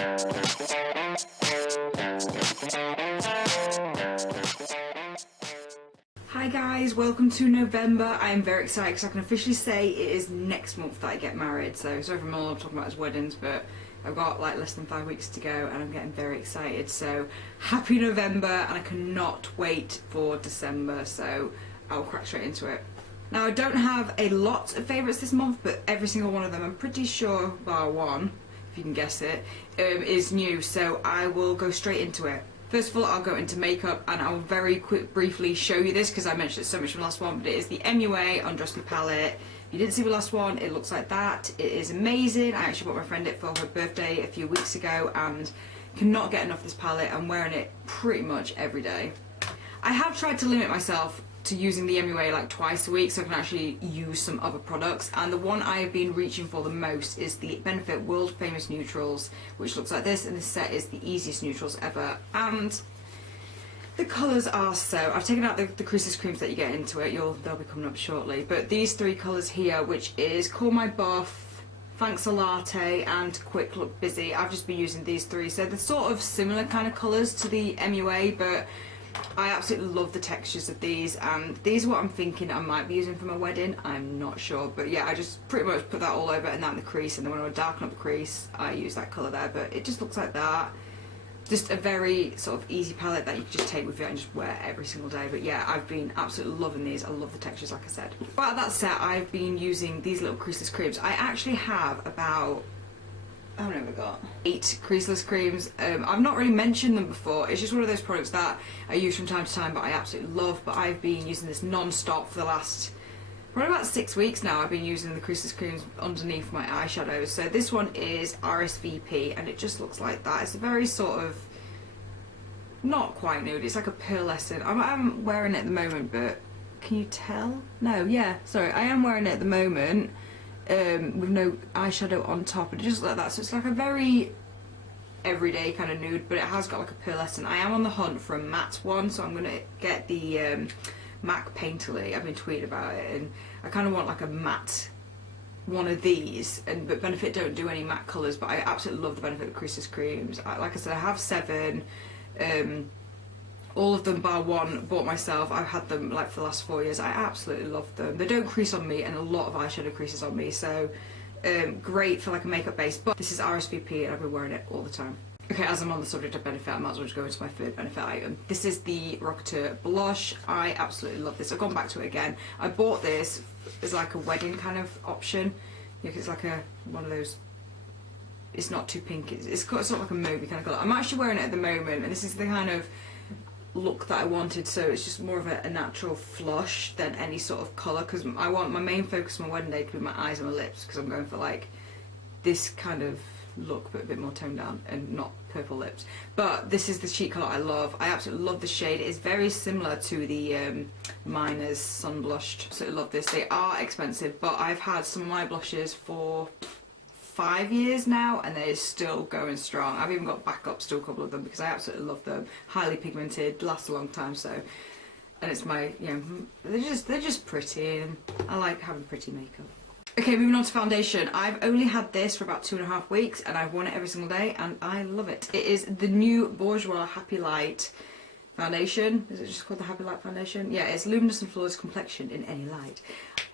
Hi guys, welcome to November. I am very excited because I can officially say it is next month that I get married. So sorry for all I'm talking about is weddings, but I've got like less than 5 weeks to go and I'm getting very excited. So happy November, and I cannot wait for December, so I'll crack straight into it. Now I don't have a lot of favourites this month, but every single one of them, I'm pretty sure, bar one, if you can guess it, is new, so I will go straight into it. First of all, I'll go into makeup and I'll very briefly show you this because I mentioned it so much in the last one, but it is the MUA Undress Me palette. If you didn't see the last one, it looks like that. It is amazing. I actually bought my friend it for her birthday a few weeks ago and cannot get enough of this palette. I'm wearing it pretty much every day. I have tried to limit myself to using the MUA like twice a week so I can actually use some other products, and the one I have been reaching for the most is the Benefit World Famous Neutrals, which looks like this, and this set is the easiest neutrals ever, and the colours are so... I've taken out the creaseless creams that you get into it, they'll be coming up shortly, but these three colours here, which is Call My Buff, Thanks a Latte and Quick Look Busy, I've just been using these three, so they're sort of similar kind of colours to the MUA, but I absolutely love the textures of these, and these are what I'm thinking I might be using for my wedding. I'm not sure, but yeah, I just pretty much put that all over and that in the crease, and then when I darken up the crease I use that colour there, but it just looks like that. Just a very sort of easy palette that you can just take with you and just wear every single day. But yeah, I've been absolutely loving these. I love the textures, like I said. But that set, I've been using these little creaseless creams. I actually have about... I've never got 8 creaseless creams. I've not really mentioned them before. It's just one of those products that I use from time to time, but I absolutely love. But I've been using this non-stop for the last probably about 6 weeks now. I've been using the creaseless creams underneath my eyeshadows. So this one is RSVP, and it just looks like that. It's a very sort of not quite nude. It's like a pearlescent. I'm wearing it at the moment, but can you tell? No, yeah. Sorry, I am wearing it at the moment. With no eyeshadow on top, and just like that, so it's like a very everyday kind of nude, but it has got like a pearlescent. I am on the hunt for a matte one, so I'm gonna get the MAC Painterly. I've been tweeting about it, and I kind of want like a matte one of these, but Benefit don't do any matte colours, but I absolutely love the Benefit creaseless creams. Like I said, I have 7, all of them bar one bought myself. I've had them like for the last 4 years. I absolutely love them. They don't crease on me, and a lot of eyeshadow creases on me, so great for like a makeup base, but this is RSVP and I've been wearing it all the time. Okay, as I'm on the subject of Benefit, I might as well just go into my third Benefit item. This is the Rocketeur blush. I absolutely love this. I've gone back to it again. I bought this as like a wedding kind of option. Yeah, it's like one of those, it's not too pink, it's got sort of like a mauvey kind of colour. I'm actually wearing it at the moment, and this is the kind of look that I wanted, so it's just more of a natural flush than any sort of colour, because I want my main focus on my wedding day to be my eyes and my lips, because I'm going for like this kind of look but a bit more toned down and not purple lips. But this is the cheek colour I love. I absolutely love the shade. It is very similar to the Miners Sun Blushed. Absolutely love this. They are expensive, but I've had some of my blushes for 5 years now and they're still going strong. I've even got backups to a couple of them because I absolutely love them. Highly pigmented, last a long time, so, and it's my, you know, they're just pretty, and I like having pretty makeup. Okay, moving on to foundation. I've only had this for about 2.5 weeks and I've worn it every single day and I love it. It is the new Bourjois Happy Light foundation. Is it just called the Happy Light foundation? Yeah, it's luminous and flawless complexion in any light.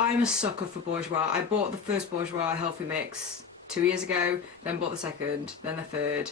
I'm a sucker for Bourjois. I bought the first Bourjois Healthy Mix 2 years ago, then bought the second, then the third.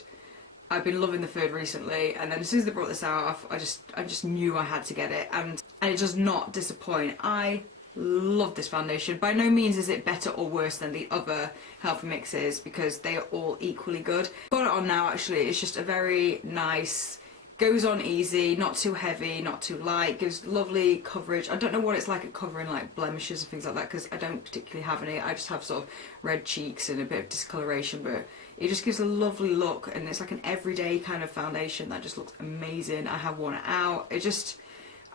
I've been loving the third recently, and then as soon as they brought this out, I just knew I had to get it, and it does not disappoint. I love this foundation. By no means is it better or worse than the other Healthy Mixes, because they are all equally good. Got it on now actually. It's just a very nice, goes on easy, not too heavy, not too light, gives lovely coverage. I don't know what it's like at covering like blemishes and things like that, because I don't particularly have any. I just have sort of red cheeks and a bit of discoloration, but it just gives a lovely look, and it's like an everyday kind of foundation that just looks amazing. I have worn it out.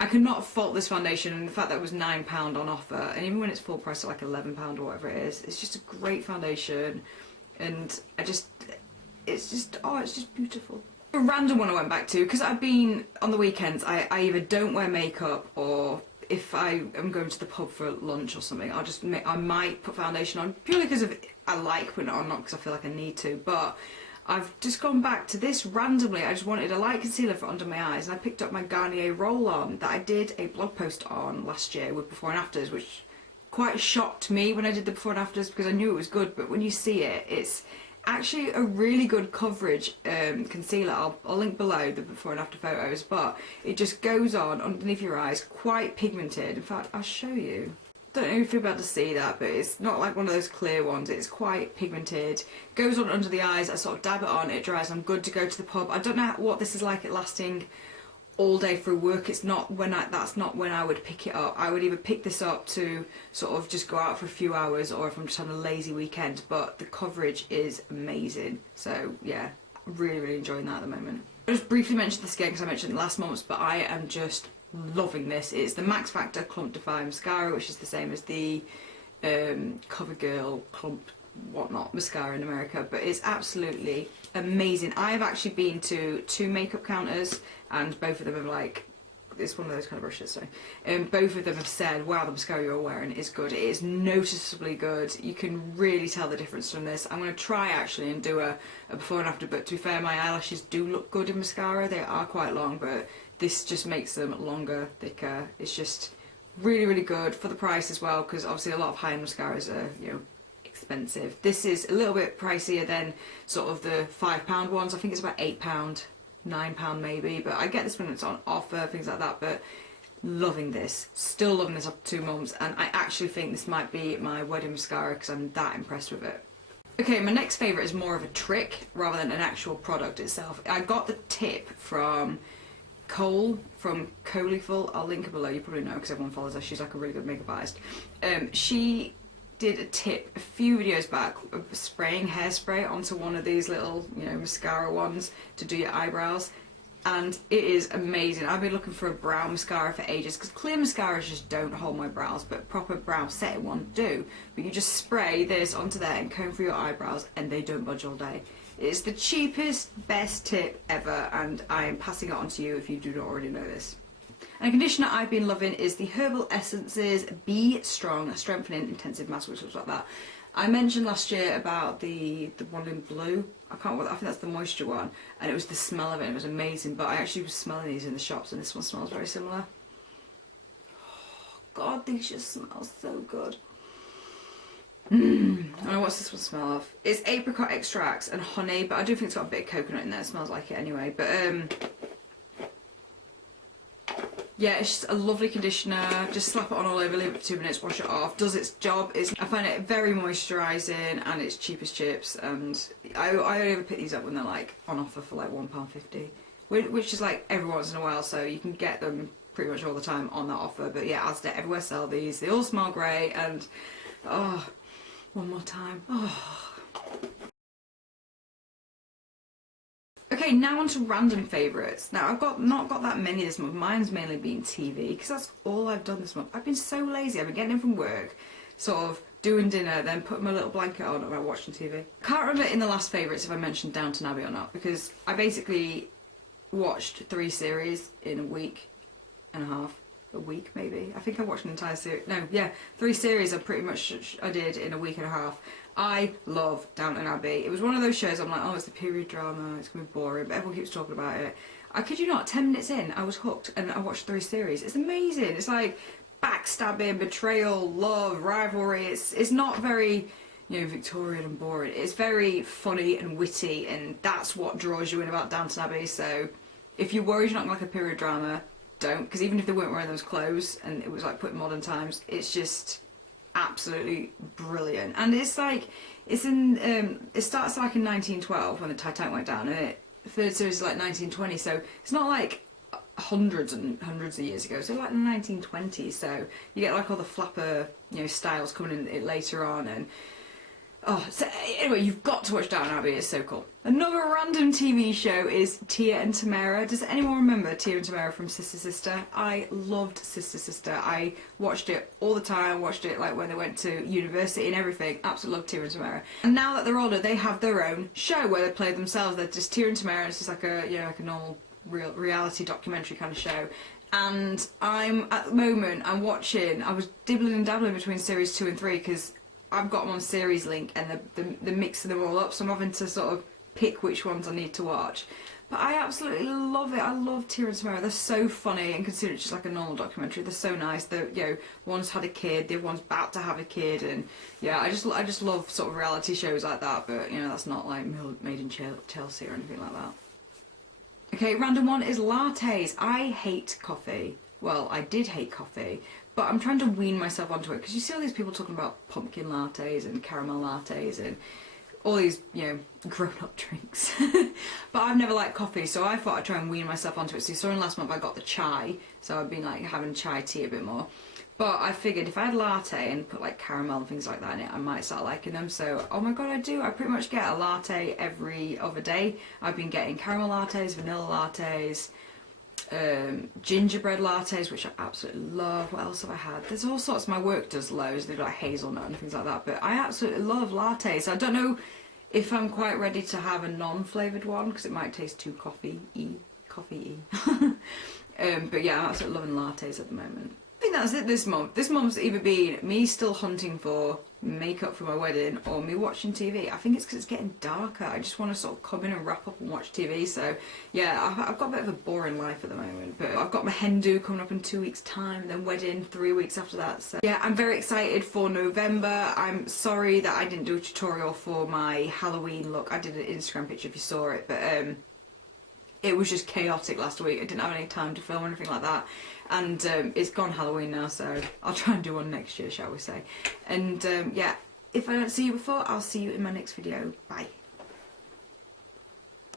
I cannot fault this foundation, and the fact that it was £9 on offer, and even when it's full price at like £11 or whatever it is, it's just a great foundation, and it's just beautiful. A random one I went back to, because I've been, on the weekends, I either don't wear makeup, or if I am going to the pub for lunch or something, I might put foundation on, purely because I like putting it on, not because I feel like I need to, but I've just gone back to this randomly. I just wanted a light concealer for under my eyes, and I picked up my Garnier roll-on that I did a blog post on last year with before and afters, which quite shocked me when I did the before and afters because I knew it was good, but when you see it, it's actually a really good coverage concealer. I'll link below the before and after photos, but it just goes on underneath your eyes, quite pigmented. In fact, I'll show you. Don't know if you'll be able to see that, but it's not like one of those clear ones. It's quite pigmented. Goes on under the eyes. I sort of dab it on, it dries. I'm good to go to the pub. I don't know what this is like. It lasting all day through work. It's not when that's not when I would pick it up. I would either pick this up to sort of just go out for a few hours, or if I'm just having a lazy weekend. But the coverage is amazing. So yeah, really enjoying that at the moment. I just briefly mentioned this again because I mentioned it last month, but I am just loving this. It's the Max Factor Clump Defy Mascara, which is the same as the CoverGirl Clump whatnot mascara in America, but it's absolutely amazing. I've actually been to 2 makeup counters, and both of them are like, it's one of those kind of brushes, so both of them have said, wow, the mascara you're wearing is good. It is noticeably good. You can really tell the difference from this. I'm going to try actually and do a before and after, but to be fair, my eyelashes do look good in mascara. They are quite long, but this just makes them longer, thicker. It's just really good for the price as well, because obviously a lot of high-end mascaras are, you know, expensive. This is a little bit pricier than sort of the £5 ones. I think it's about £8, £9 maybe, but I get this when it's on offer, things like that. But loving this, still loving this after 2 months, and I actually think this might be my wedding mascara because I'm that impressed with it. Okay, my next favourite is more of a trick rather than an actual product itself. I got the tip from Cole from Coleyful. I'll link her below. You probably know because everyone follows her. She's like a really good makeup artist. She did a tip a few videos back of spraying hairspray onto one of these little, you know, mascara ones to do your eyebrows, and it is amazing. I've been looking for a brow mascara for ages because clear mascaras just don't hold my brows, but proper brow setting ones do. But you just spray this onto there and comb through your eyebrows and they don't budge all day. It's the cheapest, best tip ever, and I am passing it on to you if you do not already know this. And a conditioner I've been loving is the Herbal Essences Be Strong Strengthening Intensive Mask, which looks like that. I mentioned last year about the one in blue. I think that's the moisture one, and it was the smell of it. It was amazing, but I actually was smelling these in the shops, and this one smells very similar. Oh, God, these just smell so good. I don't know what's this one smell of. It's apricot extracts and honey, but I do think it's got a bit of coconut in there. It smells like it anyway. But yeah, it's just a lovely conditioner. Just slap it on all over, leave it for 2 minutes, wash it off. Does its job. I find it very moisturising, and it's cheap as chips. And I only ever pick these up when they're like on offer for like £1.50, which is like every once in a while. So you can get them pretty much all the time on that offer. But yeah, Asda everywhere sell these. They all smell great, and oh, one more time. Oh. Okay, now on to random favourites. Now, I've not got that many this month. Mine's mainly been TV, because that's all I've done this month. I've been so lazy. I've been getting in from work, sort of doing dinner, then putting my little blanket on and watching TV. I can't remember in the last favourites if I mentioned Downton Abbey or not, because I basically watched 3 series in a week and a half. A week, maybe. I think I watched an entire series. No, yeah, 3 series I did in a week and a half. I love Downton Abbey. It was one of those shows I'm like, oh, it's a period drama, it's going to be boring, but everyone keeps talking about it. I kid you not, 10 minutes in, I was hooked, and I watched 3 series. It's amazing. It's like backstabbing, betrayal, love, rivalry. It's not very, you know, Victorian and boring. It's very funny and witty, and that's what draws you in about Downton Abbey. So if you're worried you're not going to like a period drama, don't, because even if they weren't wearing those clothes and it was like put in modern times, it's just absolutely brilliant. And it's like, it's in it starts like in 1912 when the Titanic went down, and the 3rd series is like 1920, so it's not like hundreds and hundreds of years ago, so like in the 1920s, so you get like all the flapper, you know, styles coming in later on. And oh, so anyway, you've got to watch Downton Abbey. It's so cool. Another random TV show is Tia and Tamara. Does anyone remember Tia and Tamara from Sister Sister? I loved Sister Sister. I watched it all the time. Watched it like when they went to university and everything. Absolutely loved Tia and Tamara. And now that they're older, they have their own show where they play themselves. They're just Tia and Tamara. It's just like a, you know, like a normal reality documentary kind of show. And at the moment I'm watching. I was dibbling and dabbling between series 2 and 3 because I've got them on series link, and the mixing them all up, so I'm having to sort of pick which ones I need to watch. But I absolutely love it. I love Tia and Samara. They're so funny, and consider it's just like a normal documentary. They're so nice. They're, you know, one's had a kid, the other one's about to have a kid, and yeah, I just love sort of reality shows like that. But you know, that's not like Made in Chelsea or anything like that. Okay, random one is lattes. I hate coffee. Well, I did hate coffee, but I'm trying to wean myself onto it, because you see all these people talking about pumpkin lattes and caramel lattes and all these, you know, grown-up drinks. But I've never liked coffee, so I thought I'd try and wean myself onto it. So you saw in last month I got the chai, so I've been like having chai tea a bit more. But I figured if I had latte and put like caramel and things like that in it, I might start liking them. So, oh my god, I do. I pretty much get a latte every other day. I've been getting caramel lattes, vanilla lattes, gingerbread lattes, which I absolutely love. What else have I had? There's all sorts. My work does loads. They've got like hazelnut and things like that. But I absolutely love lattes. I don't know if I'm quite ready to have a non-flavoured one, because it might taste too coffee-y. But yeah, I'm absolutely loving lattes at the moment. I think that's it this month. This month's either been me still hunting for makeup for my wedding or me watching TV. I think it's because it's getting darker. I just want to sort of come in and wrap up and watch TV. So yeah, I've got a bit of a boring life at the moment. But I've got my hen do coming up in 2 weeks' time, then wedding 3 weeks after that. So yeah, I'm very excited for November. I'm sorry that I didn't do a tutorial for my Halloween look. I did an Instagram picture if you saw it, but it was just chaotic last week. I didn't have any time to film or anything like that. And it's gone Halloween now, so I'll try and do one next year, shall we say. And yeah, if I don't see you before, I'll see you in my next video. Bye.